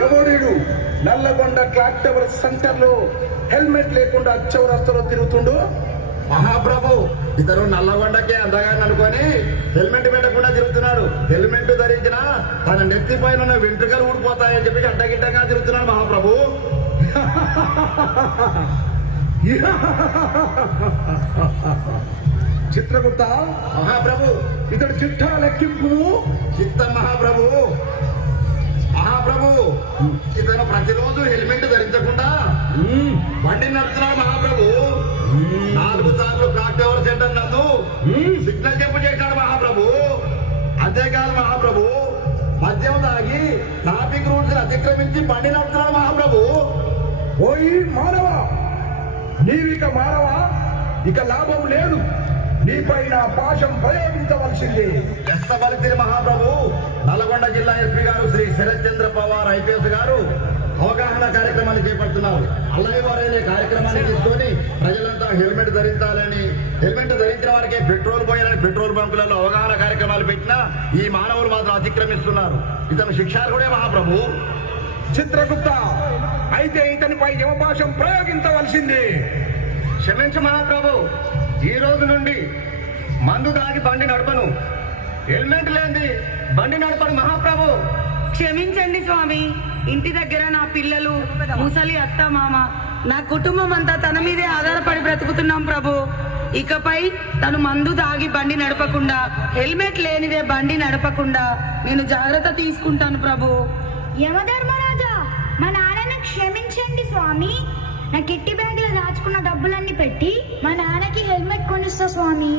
ఎవడు Nalgonda clock tower centre లో helmet లేకుండా చౌరస్తలో తిరుగుతుండు? మహాప్రభు ఇతను నల్లగొండకే అందగా అనుకొని హెల్మెట్ పెట్టకుండా తిరుగుతున్నాడు. హెల్మెట్ ధరించిన తన నెత్తి పైన వెంట్రుకలు ఊడిపోతాయని చెప్పి అడ్డగిడ్డంగా తిరుగుతున్నాడు మహాప్రభు. చిత్రగుప్త మహాప్రభు ఇతడు చిట్టా లెక్కింపు. చిత్త మహాప్రభు ఇతను ప్రతిరోజు హెల్మెట్ ధరించకుండా బండి నడుపుతున్నాడు మహాప్రభు. 4 సార్లు క్లాక్ టవర్ సెంటర్ నందు సిగ్నల్ చెప్పు చేశాడు మహాప్రభు. అంతేకాదు మహాప్రభు మద్యం తాగి ట్రాఫిక్ రూల్స్ అతిక్రమించి బండి నడుపుతున్నాడు మహాప్రభు. ఓయి మానవా, నీవిక మానవా, ఇక లాభం లేదు. నీపైన పాశం ప్రయోగించవలసింది. ఎస్తబలితిరి మహాప్రభు. నల్గొండ జిల్లా ఎస్పీ గారు శ్రీ శరత్ చంద్ర పవార్ ఐపీఎస్ గారు అవగాహన కార్యక్రమాన్ని చేపడుతున్నారు. అల్లరివారైన కార్యక్రమాన్ని తీసుకొని ప్రజలంతా హెల్మెట్ ధరించాలని, హెల్మెట్ ధరించిన వారికి పెట్రోల్ పోయాలని పెట్రోల్ బంకులలో అవగాహన కార్యక్రమాలు పెట్టినా ఈ మానవులు మాత్రం అతిక్రమిస్తున్నారు. ఇతను శిక్షార్హుడే మహాప్రభు. చిత్రగుప్త, అయితే ఇతనిపై యమపాశం ప్రయోగించవలసింది. క్షమించు మహాప్రభు, ఈ రోజు నుండి మందు దాగి బండి నడపను, హెల్మెట్ లేని బండి నడపను మహాప్రభు. క్షమించండి స్వామి. ఇంటి దగ్గర నా పిల్లలు, ముసలి అత్త మామ, నా కుటుంబం అంతా తన మీదే ఆధారపడి బ్రతుకుతున్నాం ప్రభు. ఇకపై తను మందు తాగి బండి నడపకుండా, హెల్మెట్ లేనిదే బండి నడపకుండా నేను జాగ్రత్త తీసుకుంటాను ప్రభు. యమధర్మరాజా, మా నాన్నని క్షమించండి స్వామి. నా కిట్టి బ్యాగ్ లో దాచుకున్న డబ్బులన్నీ పెట్టి మా నాన్నకి హెల్మెట్ కొనిస్తా స్వామి.